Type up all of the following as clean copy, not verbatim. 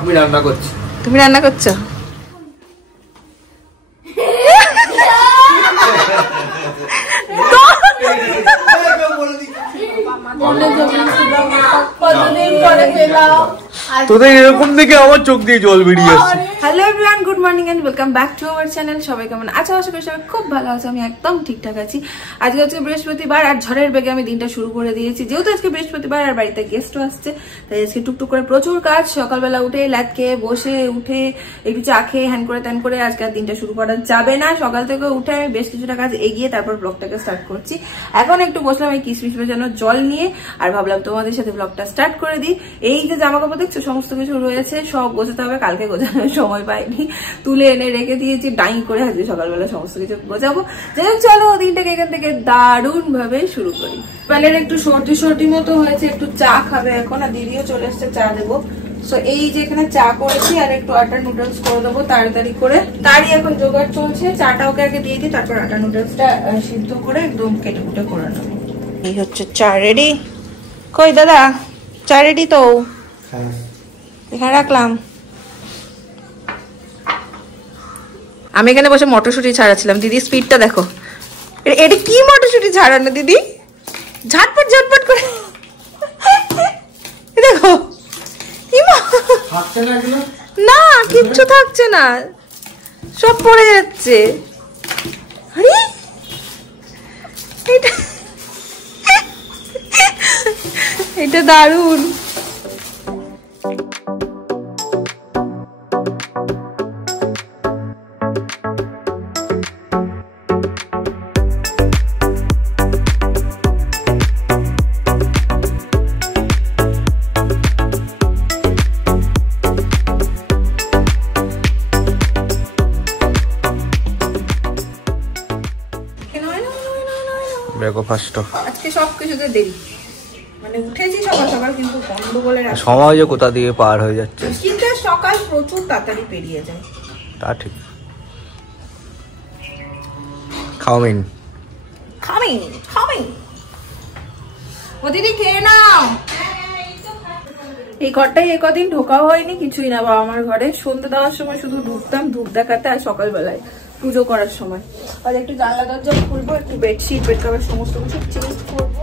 আমি রান্না করছি। তুমি রান্না করছো? তোদের এরকম দেখে আমার চোখ দিয়ে জল বেরিয়ে আসছে। Hello everyone, good morning and welcome back to our channel. সবাই কেমন আছো? আশা করি সবাই খুব ভালো আছে। আমি একদম ঠিকঠাক আছি। আজকে বৃহস্পতিবার আর ঝড়ের বেগে আমি দিনটা শুরু করে দিয়েছি। যেহেতু আজকে বৃহস্পতিবার আর বাড়িতে গেস্টও আসছে, তাই আজকে টুকটুক করে প্রচুর কাজ। সকালবেলা উঠে ল্যাদ খেয়ে বসে উঠে একটু চা খেয়ে হ্যান করে ত্যান করে আজকে আর দিনটা শুরু করা যাবে না। সকাল থেকে উঠে আমি বেশ কিছুটা কাজ এগিয়ে তারপর ব্লগটাকে স্টার্ট করছি। এখন একটু বসলাম এই কিশমিশ ভেজানো জল নিয়ে, আর ভাবলাম তোমাদের সাথে ব্লগটা স্টার্ট করে দিই। এই যে জামা কাপড় দেখছো সমস্ত কিছু রয়েছে, সব গোছাতে হবে। কালকে গোছানোর সময় পাইনি, তুলে এনে রেখে দিয়েছি ডাইং করে। আজকে সকালবেলা সমস্ত কিছু গোছাবো। যাই হোক, চলো দিনটাকে এখান থেকে দারুণ ভাবে শুরু করি। বেলের একটু সর্দি মতো হয়েছে, একটু চা খাবে এখন, আর দিদিও চলে এসছে, চা দেবো। তো এই যে এখানে চা করেছি আর একটু আটা নুডলস করে দেবো তাড়াতাড়ি করে। তারই এখন জোগাড় চলছে। চাটা ওকে আগে দিয়ে দিই, তারপর আটা নুডলসটা সিদ্ধ করে একদম কেটে কুটে করে নেবো। এই হচ্ছে চা রেডি। কই দাদা, চা রেডি তো? এখানে রাখলাম। আমি এখানে বসে মটরশুঁটি ছাড়াচ্ছিলাম। দিদি স্পিডটা দেখো। এটা কি মটরশুঁটি ছাড়ানো দিদি? ঝটপট ঝটপট করে দেখো। না, কিচ্ছু থাকছে না, সব পড়ে যাচ্ছে। এটা দারুণ। আজকে সবকিছুতে দেরি, মানে উঠেছি সকাল সকাল, কিন্তু গন্ডগোলের সময় কোথা দিয়ে পার হয়ে যাচ্ছে। কিন্তু সকাল প্রচুর তাড়াতাড়ি পেরিয়ে যায়। তা ঠিক। খাওমিন ও দিদি খেয়ে নাও। এই ঘরটাই একদিন ঢোকাও হয়নি, কিছুই না বাবা আমার ঘরে। সন্ধ্যে দেওয়ার সময় শুধু ঢুকতাম ধূপ দেখাতে, আর সকালবেলায় পুজো করার সময়। আর একটু জানলা দরজা খুলবো, একটু বেডশিট বেড কভার সমস্ত কিছু চেঞ্জ করবো।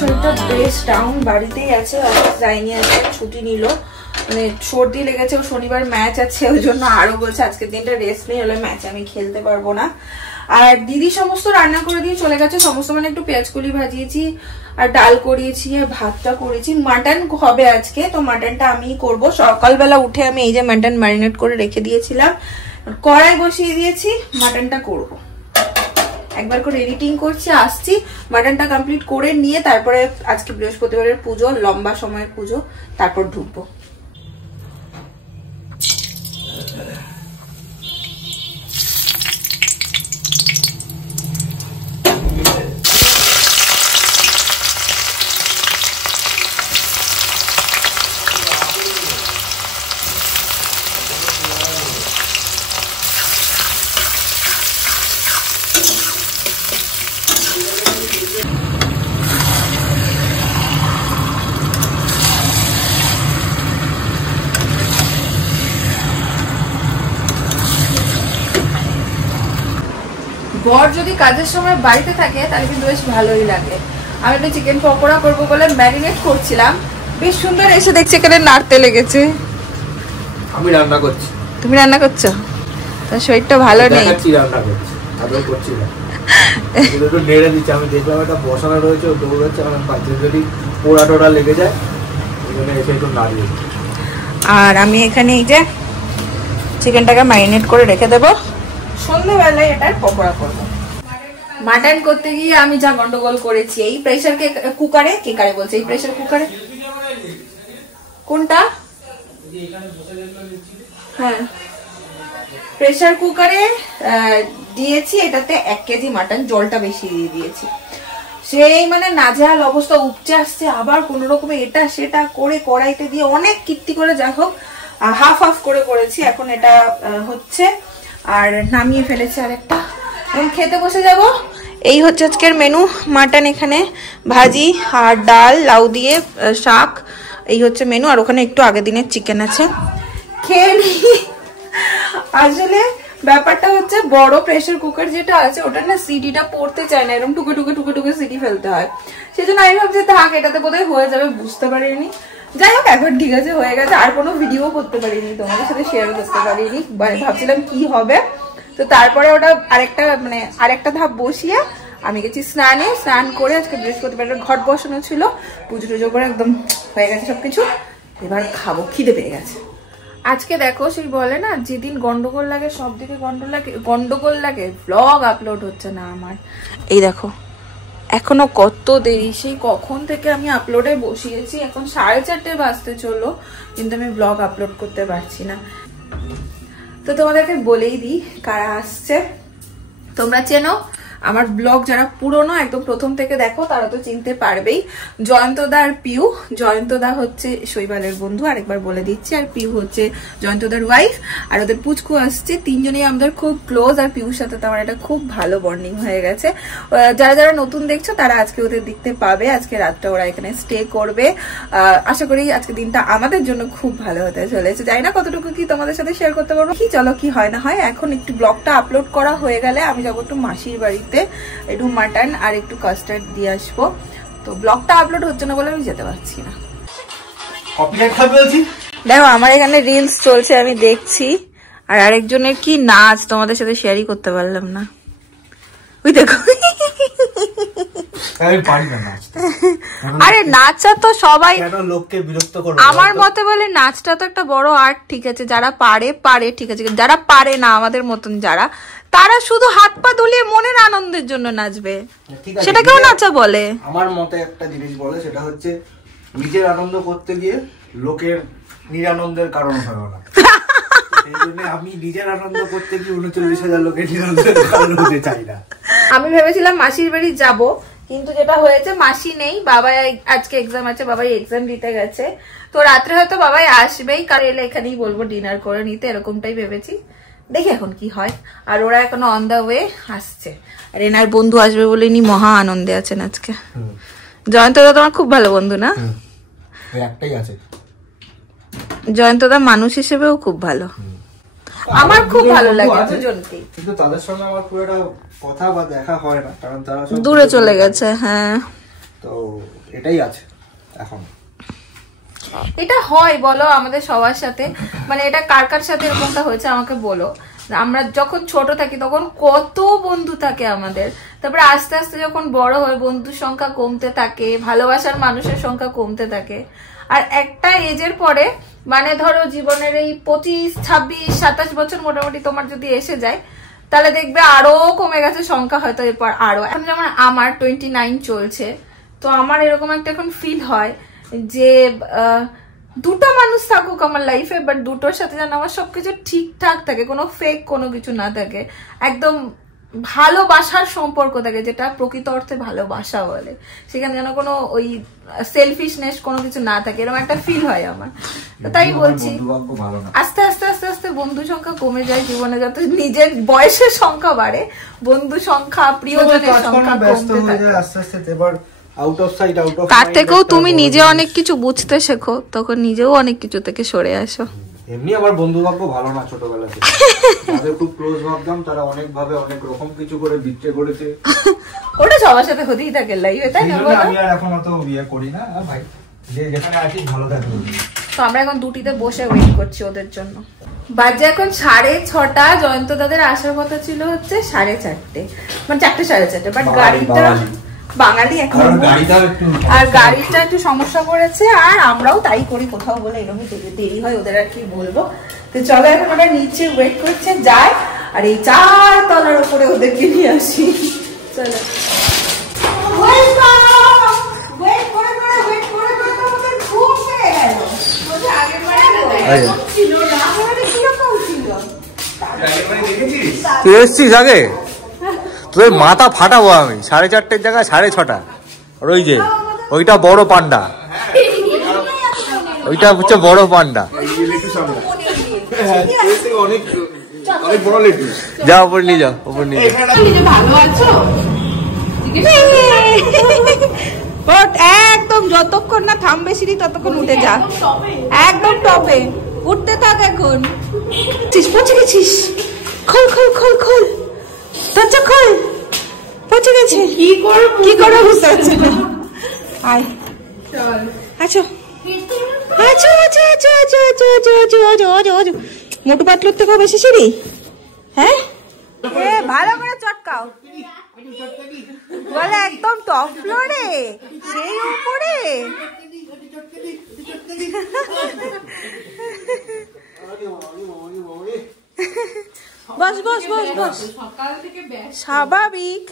শরীরটা বেশ ডাউন, বাড়িতেই আছে, অফিস যায়নি, আছে ছুটি নিল। মানে সর্দি লেগেছে, শনিবার ম্যাচ আছে, ওই জন্য আরো বলছে আজকের দিনটা রেস্ট নেই, হলে ম্যাচে আমি খেলতে পারবো না। আর দিদি সমস্ত রান্না করে দিয়ে চলে গেছে, সমস্ত মানে একটু পেঁয়াজ কলি ভাজিয়েছি আর ডাল করিয়েছি আর ভাতটা করেছি। মাটন হবে আজকে, তো মাটনটা আমিই করবো। সকালবেলা উঠে আমি এই যে মাটন ম্যারিনেট করে রেখে দিয়েছিলাম, কড়াই বসিয়ে দিয়েছি, মাটনটা করবো। একবার করে এডিটিং করছি, আসছি, মাটনটা কমপ্লিট করে নিয়ে তারপরে আজকে বৃহস্পতিবারের পুজো, লম্বা সময়ের পুজো, তারপর ঢুকবো। বর যদি কাজের সময় বাড়িতে থাকে তাহলে কিন্তু বেশ ভালোই লাগে। আমি একটা চিকেন পকোড়া করবো বলে ম্যারিনেট করছিলাম, বেশ সুন্দর এসে দেখছি এখানে নাড়তে লেগেছে। আমি রান্না করছি। তুমি রান্না করছো? তার শরীরটা ভালো নেই। রান্না করছি, আদৌ করছি না, একটু নেড়ে দিচ্ছি। আমি দেখলাম একটা বসানো রয়েছে, ও দৌড়াচ্ছে, আমার পাঁচে যদি পোড়া টোড়া লেগে যায়, এখানে এসে একটু নাড়িয়ে। আর আমি এখানে এই যে চিকেনটাকে ম্যারিনেট করে রেখে দেবো, সন্ধ্যেবেলায় এটার পকোড়া করবো। মাটন করতে গিয়ে আমি যা গন্ডগোল করেছি, এই প্রেসার কুকারে, বলছে এই প্রেসার কুকারে, কোনটা? হ্যাঁ, প্রেসার কুকারে দিয়েছি, এটাতে 1 কেজি মাটন, জলটা বেশি দিয়ে দিয়েছি। সেই মানে নাজেহাল অবস্থা, উপচে আসছে, আবার কোন রকমে এটা সেটা করে কড়াইতে দিয়ে অনেক কীর্তি করে যাই হোক হাফ হাফ করে করেছি। এখন এটা হচ্ছে আর নামিয়ে ফেলেছি আরেকটা, এখন খেতে বসে যাব। এই হচ্ছে আজকের মেনু, মাটন এখানে, ভাজি আর ডাল, লাউ দিয়ে শাক, এই হচ্ছে মেনু। আর ওখানে একটু আগের দিনের চিকেন আছে, খেয়ে নিই। আসলে ব্যাপারটা হচ্ছে বড় প্রেসার কুকার যেটা আছে ওটা না সিটিটা পড়তে চায় না, এরকম টুকে টুকে টুকে টুকে সিটি ফেলতে হয়। সেই জন্য আমি ভাবছি থাক, এটাতে বোধহয় হয়ে যাবে, বুঝতে পারিনি। যাই হোক এখন ঠিক আছে, হয়ে গেছে। আর কোনো ভিডিও করতে পারিনি, তোমাদের সাথে শেয়ার করতে পারিনি, ভাবছিলাম কি হবে। তো তারপরে ওটা আরেকটা ধাপ বসিয়ে আমি গেছি স্নানে, স্নান করে আজকে বৃহস্পতিবার ঘট বসানো ছিল, পুজো টুজো করে একদম হয়ে গেছে সবকিছু। এবার খাবো, খিদে পেয়ে গেছে। আজকে দেখো সেই বলে না যেদিন গন্ডগোল লাগে সব দিকে গন্ডগোল লাগে, ব্লগ আপলোড হচ্ছে না আমার। এই দেখো এখনো কত দেরি, সেই কখন থেকে আমি আপলোডে বসিয়েছি, এখন 4:30 বাজতে চললো, কিন্তু আমি ব্লগ আপলোড করতে পারছি না। তো তোমাদেরকে বলেই দিই কারা আসছে। তোমরা চেনো আমার ব্লগ, যারা পুরনো একদম প্রথম থেকে দেখো তারা তো চিনতে পারবেই। জয়ন্তদা আর পিউ, জয়ন্তদা হচ্ছে শৈবালের বন্ধু, আরেকবার বলে দিচ্ছি, আর পিউ হচ্ছে জয়ন্তদার ওয়াইফ, আর ওদের পুচকু আসছে। তিনজনেই আমাদের খুব ক্লোজ, আর পিউর সাথে তো আমার একটা খুব ভালো বন্ডিং হয়ে গেছে। যারা যারা নতুন দেখছো তারা আজকে ওদের দেখতে পাবে, আজকে রাতটা ওরা এখানে স্টে করবে। আশা করি আজকে দিনটা আমাদের জন্য খুব ভালো হতে চলেছে। জানি না কতটুকু কি তোমাদের সাথে শেয়ার করতে পারবো, কি চলো কি হয় না হয়। এখন একটু ব্লগটা আপলোড করা হয়ে গেলে আমি যাবো একটু মাসির বাড়িতে, একটু মাটন আর একটু কাস্টার্ড দিয়ে আসবো। তো ব্লগটা আপলোড হচ্ছে না বলে আমি যেতে পারছি না। দেখো আমার এখানে রিলস চলছে, আমি দেখছি, আর আরেকজনের কি নাচ তোমাদের সাথে শেয়ারই করতে পারলাম না। ওই দেখো আরে নাচটা তো সবাই লোককে বিরক্ত করে, আমার মতে বলে নাচটা তো একটা বড় আর্ট। ঠিক আছে, যারা পারে ঠিক আছে, যারা পারে না আমাদের মতন যারা, তারা শুধু হাত পা দুলিয়ে মনের আনন্দের জন্য নাচবে, সেটাকেও নাচা বলে। আমার মতে একটা জিনিস বলে, সেটা হচ্ছে নিজের আনন্দ করতে গিয়ে লোকের নিরানন্দের কারণ হয় না। সেই জন্য আমি নিজের আনন্দ করতে গিয়ে 39,000 লোকের নিরানন্দের কারণ হতে চাই না। আমি ভেবেছিলাম মাসির বাড়ি যাব, কিন্তু যেটা হয়েছে মাসি নেই, বাবা আজকে এক্সাম আছে, বাবাই এক্সাম দিতে গেছে। তো রাত্রে হয়তো বাবাই আসবেই, কারণ এলে এখানেই বলবো ডিনার করে নিতে, এরকমটাই ভেবেছি। দেখি এখন কি হয়। আর ওরা এখনো অন দা ওয়ে আসছে, আর এনার বন্ধু আসবে বলে ইনি মহা আনন্দে আছেন আজকে। জয়ন্তদা তোমার খুব ভালো বন্ধু না? একটাই আছে, জয়ন্তদা মানুষ হিসেবেও খুব ভালো, আমার খুব ভালো লাগে দুজনকে। কিন্তু তাদের সঙ্গে আমার পুরো একটা কথা বা দেখা হয় না, কারণ তারা দূরে চলে গেছে। হ্যাঁ, তো এটাই আছে এখন। এটা হয় বলো আমাদের সবার সাথে, মানে এটা কার কার সাথে এরকমটা হয়েছে আমাকে বলো। আমরা যখন ছোট থাকি তখন কত বন্ধু থাকে আমাদের, তারপরে আস্তে আস্তে যখন বড় হয় বন্ধুর সংখ্যা কমতে থাকে, ভালোবাসার মানুষের সংখ্যা কমতে থাকে। আর একটা এজের পরে মানে ধরো জীবনের এই 25, 26, 27 বছর মোটামুটি তোমার যদি এসে যায়, তাহলে দেখবে আরো কমে গেছে সংখ্যা, হয়তো এরপর আরো। এখন যেমন আমার 29 চলছে, তো আমার এরকম একটা এখন ফিল হয় যে দুটো মানুষ থাকুক আমার লাইফে, বাট দুটোর সাথে যেন আমার সবকিছু ঠিকঠাক থাকে, কোনো ফেক কোনো কিছু না থাকে, একদম ভালোবাসার সম্পর্ক থাকে, যেটা প্রকৃত অর্থে ভালোবাসা বলে। সেখানে যেন কোনো ওই সেলফিশনেস কোনো কিছু না থাকে, এরকম একটা ফিল হয় আমার। তো তাই বলছি আস্তে আস্তে আস্তে আস্তে বন্ধু সংখ্যা কমে যায় জীবনে, যত নিজের বয়সের সংখ্যা বাড়ে বন্ধু সংখ্যা, প্রিয়জনের সংখ্যা কমতে থাকে আস্তে আস্তে। এবার তার থেকেও তুমি নিজে অনেক কিছু বুঝতে শেখো, তখন নিজেও অনেক কিছু থেকে সরে আসো। এমনি আমার বন্ধু ভাগ্য ভালো না, ছোটবেলা থেকে যাদের খুব ক্লোজ ভাবতাম তারা অনেক ভাবে অনেক রকম কিছু করে বিট্রে করেছে। ওটা সবার সাথে হতেই থাকে লাইফে, তাই না? আমি আর এখন অত বিয়ে করি না ভাই, যে যেখানে আছিস ভালো থাকবে। তো আমরা এখন দুটিতে বসে ওয়েট করছি ওদের জন্য। বাজে এখন 6:30, জয়ন্ত দাদের আসার কথা ছিল হচ্ছে 4:30, মানে 4:30 4:30, বাট গাড়িটা বাঙালি এখন, আর গাড়িটা একটু সমস্যা করেছে, আর আমরাও তাই করি কোথাও বলে এরকমই দেরি হয়, ওদের আর কি বলবো। তো চলো এখন আমরা নিচে ওয়েট করছে যাই, আর এই 4 তলার উপরে ওদেরকে নিয়ে আসি। চলো তুই এসছিস আগে, তোর মাথা ফাটাবো আমি। 4:30 জায়গায় 6:30। আর ওই যে ওইটা বড় পান্ডা, ওইটা হচ্ছে বড় পান্ডা। যা উপরে নিয়ে যাও, উপরে নিয়ে যাও। ভালো আছো? একদম যতক্ষণ না থামবে সিঁড়ি ততক্ষণ উঠে যা, একদম টপে উঠতে থাক। এখন পৌঁছে গেছিস, খোল খোল খোল খোল, দরজা খোল, পৌঁছে গেছি। কি করে বুঝতে পারছি না। আয় আচ্ছা আচ্ছা আচ্ছা আচ্ছা আচ্ছা আচ্ছা আচ্ছা আচ্ছা আচ্ছা আচ্ছা, মোটু পাতলুর থেকে বেশি সিঁড়ি। হ্যাঁ ভালো করে চটকাও বলে, একদম টপ ফ্লোরে, সেই উপরে। বস বস বস বস, স্বাভাবিক।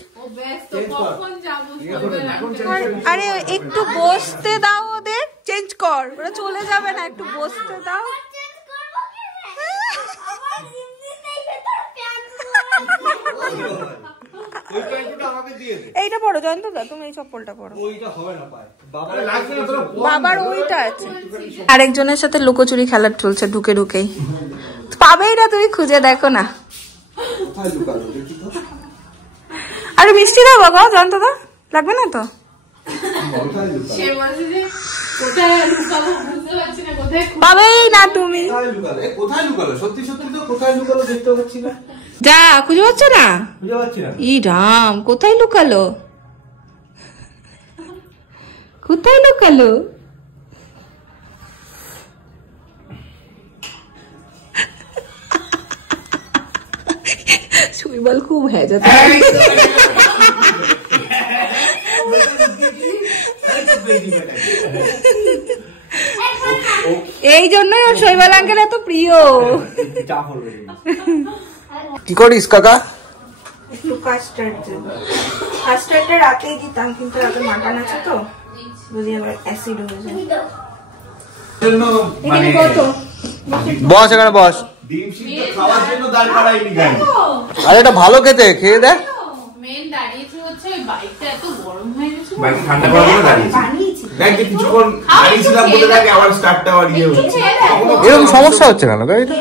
আরে একটু বসতে দাও ওদের, চেঞ্জ কর, ওরা চলে যাবে না, একটু বসতে দাও। এইটা পড়ো জয়ন্ত দা, তুমি এই চপ্পলটা পড়ো, বাবার ওইটা আছে। আরেকজনের সাথে লুকোচুরি খেলা চলছে, ঢুকে ঢুকেই পাবেই না, তুমি খুঁজে দেখো না। আরে মিষ্টি দাও বাবা, জয়ন্ত দা লাগবে না তো? পাবেই না তুমি, কোথায় লুকালো? সত্যি সত্যি তো কোথায় লুকালো দেখতে পাচ্ছি না। যা খুঁজে পাচ্ছ না? ই রাম, কোথায় লুকালো? কোথায় লুকালো? শৈবাল খুব হ্যাজাতে। এই জন্যই ওর শৈবাল আঙ্কেল এত প্রিয়। কি করিস কাকা? একটু কাস্টার্ডটা রাতেই দিতাম, কিন্তু রাতে মাটন আছে তো, বুঝি আবার অ্যাসিড হয়ে যায়। এখানে কত? বস, এখানে বস। ডিম সিদ্ধ খাওয়ার জন্য দাঁড় করাইনি গাড়ি। আরে এটা ভালো খেতে, খেয়ে দেখ। মেন দাঁড়িয়েছে হচ্ছে ওই বাইকটা এত গরম হয়ে গেছে, বাইক ঠান্ডা করার জন্য দাঁড়িয়েছি। দেখ যে কিছুক্ষণ দাঁড়িয়েছিলাম বলে দেখ আবার স্টার্টটা আবার ইয়ে হচ্ছে। এরকম সমস্যা হচ্ছে কেন গাড়িটা?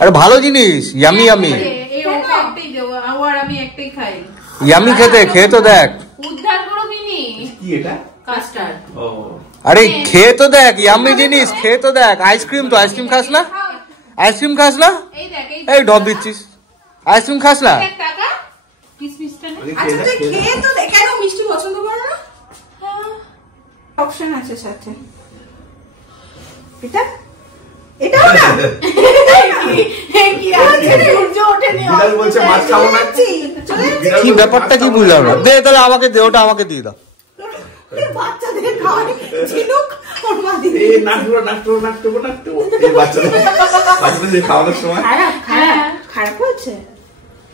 আরে ভালো জিনিস, ইয়ামি ইয়ামি। এই ওটা একটাই দেবো, আর আমি একটাই খাই। ইয়ামি খেতে, খেয়ে তো দেখ। উদ্ধার করো মিনি। কি এটা? কাস্টার্ড। ও আরে খেয়ে তো দেখ, ইয়ামি জিনিস, খেয়ে তো দেখ। আইসক্রিম তো, আইসক্রিম খাস না? আইসক্রিম খাস না? এই দেখ, এই ডব দিচ্ছিস, আইসক্রিম খাস না? দেখ টাকা কিসমিসটা নে। আচ্ছা তুই খেয়ে তো দেখ, কেন মিষ্টি পছন্দ করো না? অপশন আছে সাথে, এটা এটাও না। কি আছে রে, সূর্য ওঠেনি, বিড়াল বলছে মাছ খাবো না। কি ব্যাপারটা কি বুঝলাম না। দে তাহলে আমাকে দে, ওটা আমাকে দিয়ে দাও। বাচ্চাদের খাওয়াই ঝিনুক ওর মা দিবে। এই নাট্টো এই বাচ্চাদের খাওয়ানোর সময় খারাপ হয়েছে?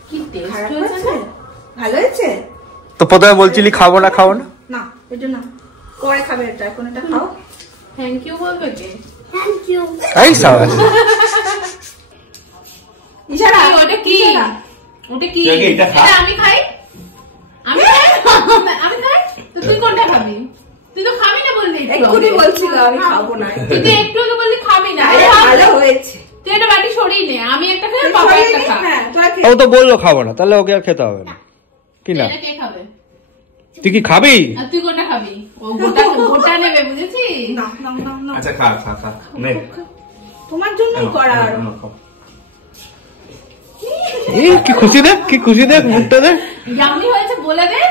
কি টেস্ট খারাপ হয়েছে হয়েছে? ভালো হয়েছে তো প্রথমে বলছিলি খাবো না, খাবো না। না, এটা না, পরে খাবে, এটা এখন এটা খাও। থ্যাংক ইউ বলবে কে? এই সাবাস। ইশারা, ওটা কি? ওটা কি? এটা খা। এটা আমি খাই, আমি খাই, আমি খাই। তো তুই কোনটা খাবি? তুই তো খাবি না বললি। এক্ষুনি বলছিল আমি খাবো না। তুই তো একটু আগে বললি খাবি না। আরে ভালো হয়েছে। তুই একটা বাটি সরিয়ে নে, আমি একটা খাই, পাপা একটা খা। হ্যাঁ, তোরা ও তো বললো খাবো না, তাহলে ওকে আর খেতে হবে না কি না? এটা কে খাবে? তুই কি খাবি? আর তুই কোনটা খাবি? ও গোটা নেবে, বুঝেছিস? না না না না, আচ্ছা খা নে। তোমার জন্যই করা। আর কি খুশি দেখ, কি খুশি দেখ, মুখটা দেখ। ইয়ামি হয়েছে বলে দে।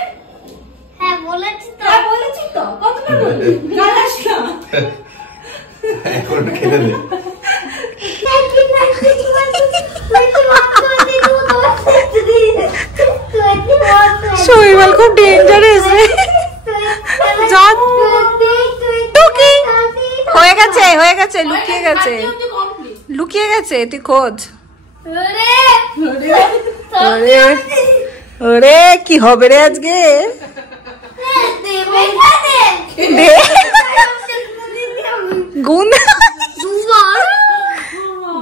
হ্যাঁ বলেছি তো। হ্যাঁ বলেছি তো, কতটা বলবি? গালাস না। এখন খেতে দে। শৈবাল খুব ডেঞ্জারাস রে। হয়ে গেছে, হয়ে গেছে, লুকিয়ে গেছে, লুকিয়ে গেছে, তুই খোঁজ। ওরে ওরে, কি হবে রে আজকে? গুণ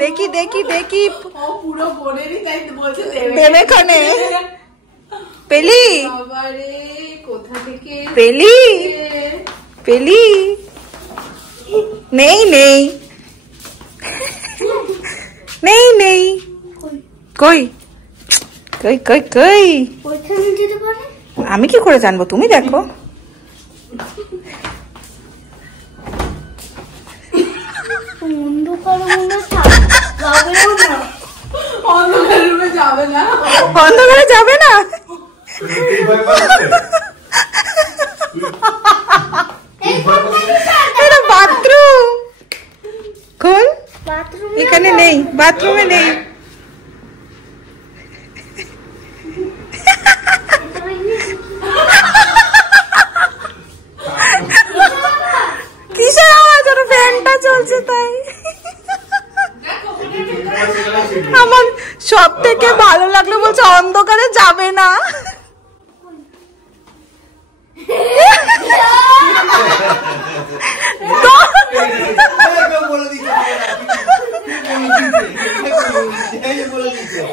দেখি দেখি দেখি, পুরো বোনেরই তাই বলছে দেবে খানে পেলি? বাবারে কোথা থেকে পেলি পেলি নেই নেই নেই নেই কই কই কই কই আমি কি করে জানবো তুমি দেখো অন্ধকারে যাবে না এটা বাথরুম খোল এখানে নেই বাথরুমে নেই কিসের আওয়াজ ওর ফ্যানটা চলছে তাই আমার সব থেকে ভালো লাগলো বলছে অন্ধকারে যাবে না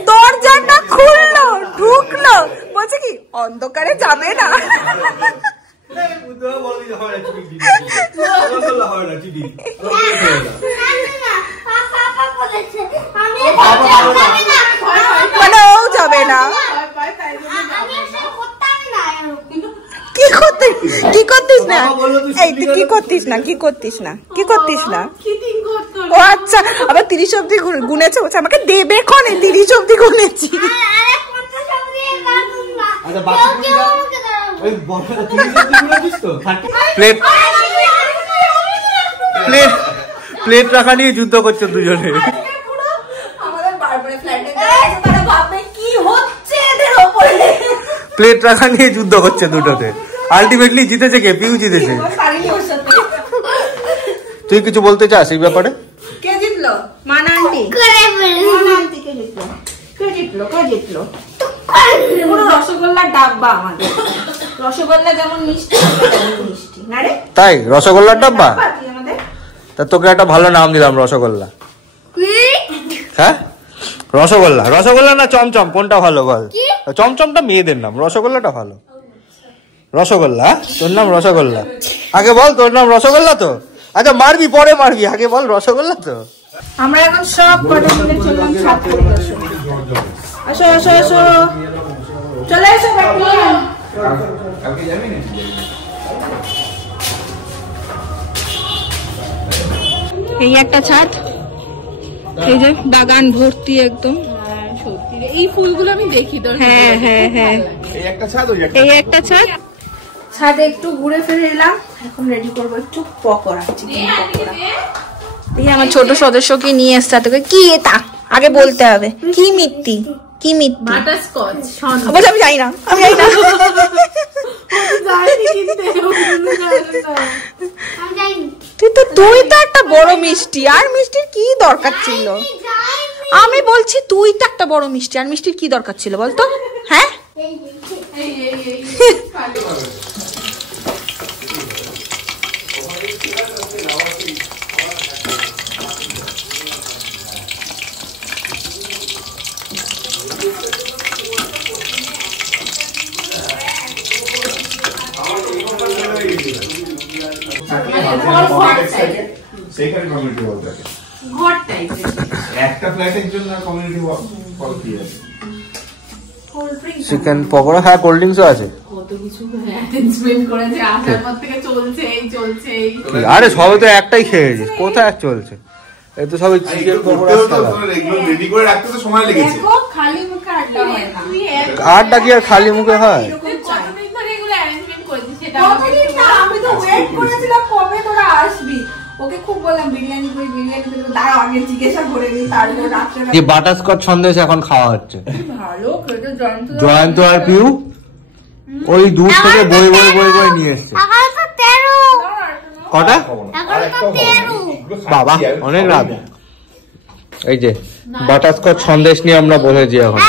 দরজাটা খুললো ঢুকলো বলছে কি অন্ধকারে যাবে না মানে ও যাবে না কি করতিস না এই তুই কি করতিস না কি করতিস না কি করতিস না ও আচ্ছা আবার 30 অব্দি গুনেছে বলছে আমাকে দেবে কোনে 30 অব্দি গুনেছি প্লেট রাখা নিয়ে যুদ্ধ করছে দুজনে প্লেট রাখা নিয়ে যুদ্ধ করছে দুটোতে আলটিমেটলি জিতেছে কে পিউ জিতেছে তুই কিছু বলতে চাস এই ব্যাপারে কে জিতলো মানা আন্টি কে জিতলো কে জিতলো কে জিতলো পুরো রসগোল্লার ডাব্বা আমাদের রসগোল্লা যেমন মিষ্টি মিষ্টি না রে তাই রসগোল্লার ডাব্বা তা তোকে একটা ভালো নাম দিলাম রসগোল্লা হ্যাঁ রসগোল্লা রসগোল্লা না চমচম কোনটা ভালো বল চমচমটা মেয়েদের নাম রসগোল্লাটা ভালো রসগোল্লা তোর নাম রসগোল্লা আগে বল তোর নাম রসগোল্লা তো আচ্ছা মারবি পরে মারবি আগে বল রসগোল্লা তো আমরা এখন সব কটা মিলে চললাম ছাদ করে আসো আসো আসো চলে এসো এই একটা ছাদ এই যে বাগান ভর্তি একদম সত্যি এই ফুলগুলো আমি দেখি তো হ্যাঁ হ্যাঁ হ্যাঁ এই একটা ছাদ ওই এই একটা ছাদ ছাদে একটু ঘুরে ফিরে এলাম এখন রেডি করবো একটু পকোড়া চিকেন পকোড়া এই আমার ছোট সদস্যকে নিয়ে এসছে তোকে কি এটা আগে বলতে হবে কি মিত্তি কি মিত্তি বাটারস্কচ বলছি আমি জানি না আমি জানি না তুই তো একটা বড় মিষ্টি আর মিষ্টির কি দরকার ছিল আমি বলছি তুই তো একটা বড় মিষ্টি আর মিষ্টির কি দরকার ছিল বলতো হ্যাঁ সেইখানে কমিউনিটি ওয়াল থাকে ঘর টাইপের একটা ফ্ল্যাটের জন্য কমিউনিটি ওয়াল কি আছে চিকেন পকোড়া হ্যাঁ কোল্ড ড্রিঙ্কসও আছে কত কিছু অ্যারেঞ্জমেন্ট করেছে আসার পর থেকে চলছে আরে সবে তো একটাই খেয়েছিস কোথায় আর চলছে এই তো সবাই চিকেন পকোড়া রেডি করে রাখতে তো সময় লেগেছে দেখো খালি মুখে আড্ডা হয় না আটটা কি আর খালি মুখে হয় কতদিন ধরে এগুলো অ্যারেঞ্জমেন্ট করেছিস সেটা আমি তো ওয়েট করেছিলাম কবে তোরা আসবি ওকে খুব বললাম বিরিয়ানি করি বিরিয়ানি দাঁড়াও আগে জিজ্ঞাসা করে নি তারপর রাত্রে যে বাটারস্কচ সন্দেশ এখন খাওয়া হচ্ছে ভালো খেতে জয়ন্ত আর পিউ ওই দূর থেকে বই নিয়ে এসছে কটা বাবা অনেক রাত এই যে বাটারস্কচ সন্দেশ নিয়ে আমরা বসেছি এখন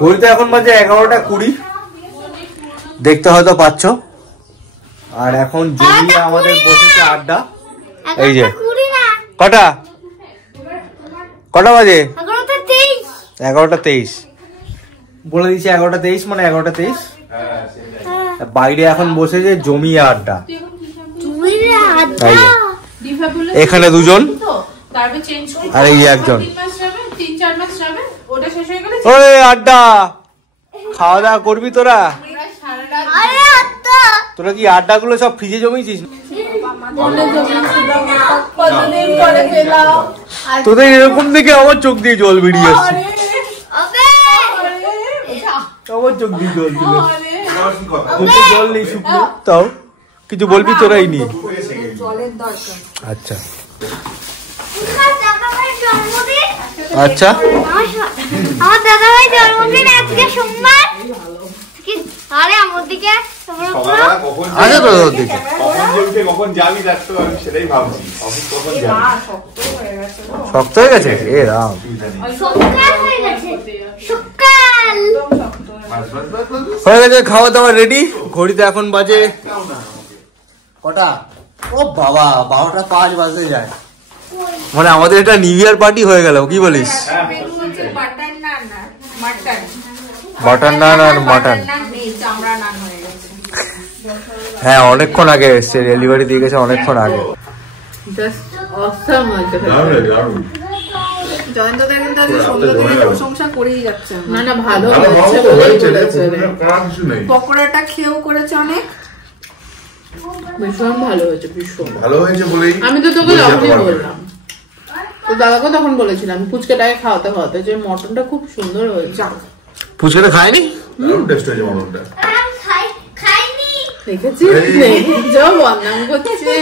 ঘুরতে এখন বাজে 11:20 দেখতে হয়তো পাচ্ছ আর এখন জমিয়ে আমাদের বসেছে আড্ডা এই যে কটা বাজে 11:23 বলে দিচ্ছে 11:23 মানে 11:23। বাইরে এখন বসেছে জমিয়ে আড্ডা। এখানে দুজন আর এই একজন। ওই আড্ডা খাওয়া দাওয়া করবি তোরা? তোরা কি আড্ডা গুলো সব ফ্রিজে জমিয়েছিস? তোদের এরকম দেখে আমার চোখ দিয়ে জল বেরিয়ে আসছে। আমার চোখ দিয়ে জল দিল। জল নেই শুকনো, তাও কিছু বলবি তোরাই নি? আচ্ছা আচ্ছা, আমার দাদা ভাই জন্মদিন আজকে সোমবার। আরে আমার দিকে আচ্ছা তো দিকে কখন যাবি দেখতে আমি সেটাই ভাবছি। অফিস কখন যাবি? শক্ত হয়ে গেছে এ রাম। সকাল হয়ে গেছে, সকাল হয়ে গেছে, খাওয়া দাওয়া রেডি। ঘড়িতে এখন বাজে কটা? ও বাবা 12:05 বাজতে যায়। মানে আমাদের এটা নিউ ইয়ার পার্টি হয়ে গেল, কি বলিস? বাটার নান আর মাটন। হ্যাঁ অনেকক্ষণ আগে এসছে, ডেলিভারি দিয়ে গেছে অনেকক্ষণ আগে। জয়ন্তদের কিন্তু আজকে সন্ধ্যা থেকে প্রশংসা করেই যাচ্ছে। না ভালো হয়েছে, পকোড়াটা খেয়েও করেছে অনেক, ভীষণ ভালো হয়েছে, ভীষণ ভালো হয়েছে বলেই আমি তো তোকে তখনই বললাম, তো দাদাকে তখন বলেছিলাম ফুচকাটাকে খাওয়াতে খাওয়াতে যে মটনটা খুব সুন্দর হয়েছে। ফুচকাটা খায়নি? টেস্ট হয়েছে মটনটা। খাইনি দেখেছিস যা বদনাম করছে।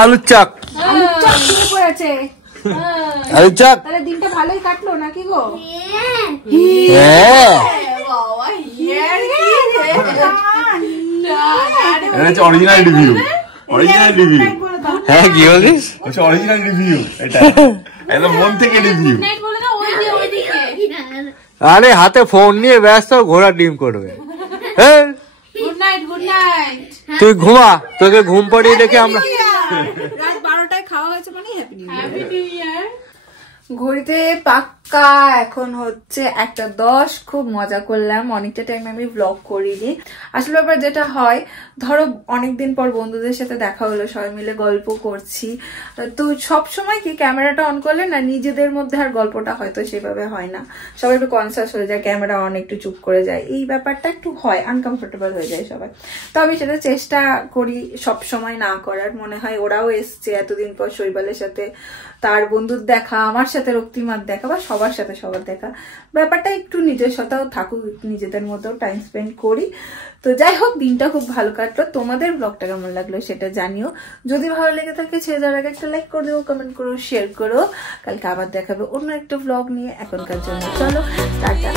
আলুর চাক, শুরু করেছে। আলুর চাক। তাহলে দিনটা ভালোই কাটলো নাকি গো? হ্যাঁ বাবা ইয়ার এটা হচ্ছে অরিজিনাল রিভিউ, অরিজিনাল রিভিউ। হ্যাঁ কি বলিস? হচ্ছে অরিজিনাল রিভিউ, এটা একদম মন থেকে রিভিউ। আরে হাতে ফোন নিয়ে ব্যস্ত, ঘোড়া ডিম করবে। Good night, good night. তুই ঘুমা, তোকে ঘুম পাড়িয়ে রেখে আমরা রাত 12টায় খাওয়া হয়েছে মানে happy new year. Happy new year. ঘড়িতে পাক্কা এখন হচ্ছে 1:10। খুব মজা করলাম, অনেকটা টাইম আমি ব্লগ করিনি। আসলে ব্যাপার যেটা হয়, ধরো অনেকদিন পর বন্ধুদের সাথে দেখা হলো, সবাই মিলে গল্প করছি, তো সব সময় কি ক্যামেরাটা অন করলে না নিজেদের মধ্যে আর গল্পটা হয়তো সেভাবে হয় না, সবাই একটু কনসাস হয়ে যায়, ক্যামেরা অন একটু চুপ করে যায়, এই ব্যাপারটা একটু হয়, আনকমফোর্টেবল হয়ে যায় সবাই। তো আমি সেটা চেষ্টা করি সব সময় না করার। মনে হয় ওরাও এসছে এতদিন পর, শৈবালের সাথে তার বন্ধুর দেখা, আমার সাথে রক্তিমার দেখা, বা সবার সাথে সবার দেখা, ব্যাপারটা একটু নিজের সাথেও থাকুক, নিজেদের মধ্যেও টাইম স্পেন্ড করি। তো যাই হোক, দিনটা খুব ভালো কাটলো। তোমাদের ব্লগটা কেমন লাগলো সেটা জানিও। যদি ভালো লেগে থাকে ছেড়ে যাওয়ার আগে একটা লাইক করে দেবো, কমেন্ট করো, শেয়ার করো। কালকে আবার দেখাবে অন্য একটা ব্লগ নিয়ে। এখনকার জন্য চলো টাটা।